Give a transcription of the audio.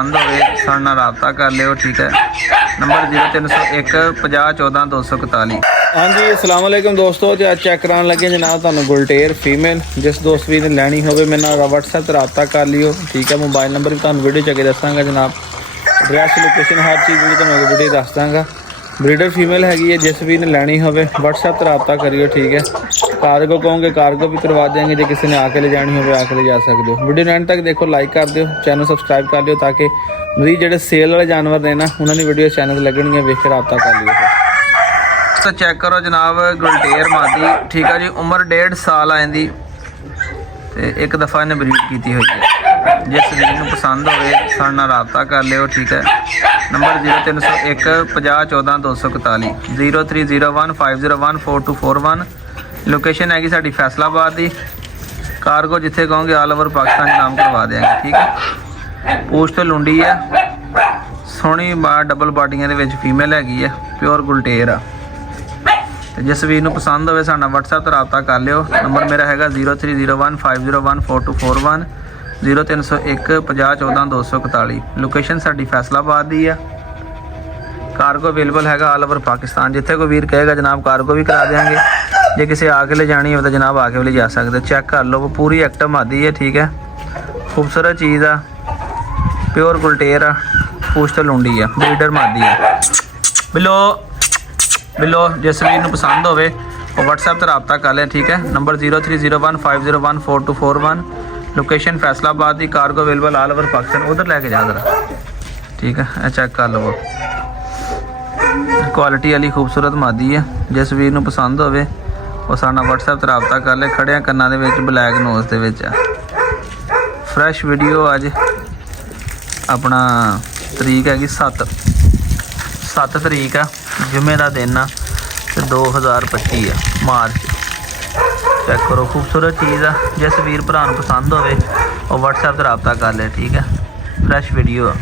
पसंद होवे साडे नाल राबता कर लियो। ठीक है, नंबर 0301 50 14 241। हाँ जी, अस्सलाम वालेकुम दोस्तों। तो आज चैक कराने लगे जनाब तुहानू गुलटेर फीमेल। जिस दोस्त भी ने लैनी होवे मेरे नाल WhatsApp ते राबता कर लियो। ठीक है, मोबाइल नंबर भी तुहानू वीडियो च अगे दसांगा जनाब, एड्रैस लोकेशन हर चीज़ भी तुहानू वीडियो दस दांगा। ब्रीडर फीमेल हैगी है, जिस भी ने लैनी होवे WhatsApp ते राबता करियो। ठीक है, कार्गो कहोगे कार्गो भी करवा देंगे, जो किसी ने आके ले जानी हो आके ले जा सकते हो। वीडियो एंड तक देखो, लाइक कर दियो, चैनल सबसक्राइब कर लियो ताकि मरीज ਜਿਹੜੇ सेल वाले जानवर ने ना उन्होंने वीडियो चैनल लगनी है, वेख के राबता कर लियो। तो चेक करो जनाब गुलटेर मादी। ठीक है जी, उम्र 1.5 साल आंदी ते एक दफ़ा इन्हें ब्रीड की हुई है। जिस वीर नूं पसंद होवे साडे नाल राबता कर लियो। ठीक है, नंबर 0301 50 14 241 0301 501 4241। लोकेशन हैगी साडी फैसलाबाद दी। कार्गो जिथे कहोगे ऑल ओवर पाकिस्तान नाम करवा देंगे। ठीक है, पूछ तो लुंडी है, सोहनी डबल बाडियां दे विच फीमेल हैगी है, प्योर गुलटेर आ। जिस वीर नूं पसंद होवे साडे नाल WhatsApp ते राबता कर लियो। नंबर मेरा हैगा 0301 501 4241 0301 50 14 241। लोकेशन साडी फैसलाबाद दी है। कार्गो अवेलेबल हैगा ऑल ओवर पाकिस्तान। जिथे कोई वीर कहेगा जनाब कार्गो भी करा देंगे, जे किसी आके ले जानी हो तो जनाब आके भी ले जा सकते। चेक कर लो, वो पूरी एक्टिव मादी है। ठीक है, खूबसूरत चीज़ आ, प्योर गुलटेर आ, पूछ तो लुंडी है, ब्रीडर मादी है। बिलो बिलो जिस वीर नूं पसंद होवे वो WhatsApp ते राबता कर ले। ठीक है, नंबर 0301 501 4241। लोकेशन फैसलाबाद दी। Cargo available all over Pakistan. उधर लैके जा जरा। ठीक है, चेक कर लो, क्वालिटी वाली खूबसूरत मादी है। जिस वीर नूं पसंद होवे वो साडे नाल WhatsApp ते राबता कर ले। खड़िया कन्ना दे विच ब्लैक नोज दे विच आ। फ्रैश वीडियो अज अपना तरीक हैगी 7 तरीक आ, जुमे का दिन आ ते 2025 आ मार्च। चेक करो, खूबसूरत चीज़ आ। जिस वीर भरा नूं पसंद होवे वो WhatsApp ते राबता कर ले। ठीक है, फ्रैश वीडियो आ।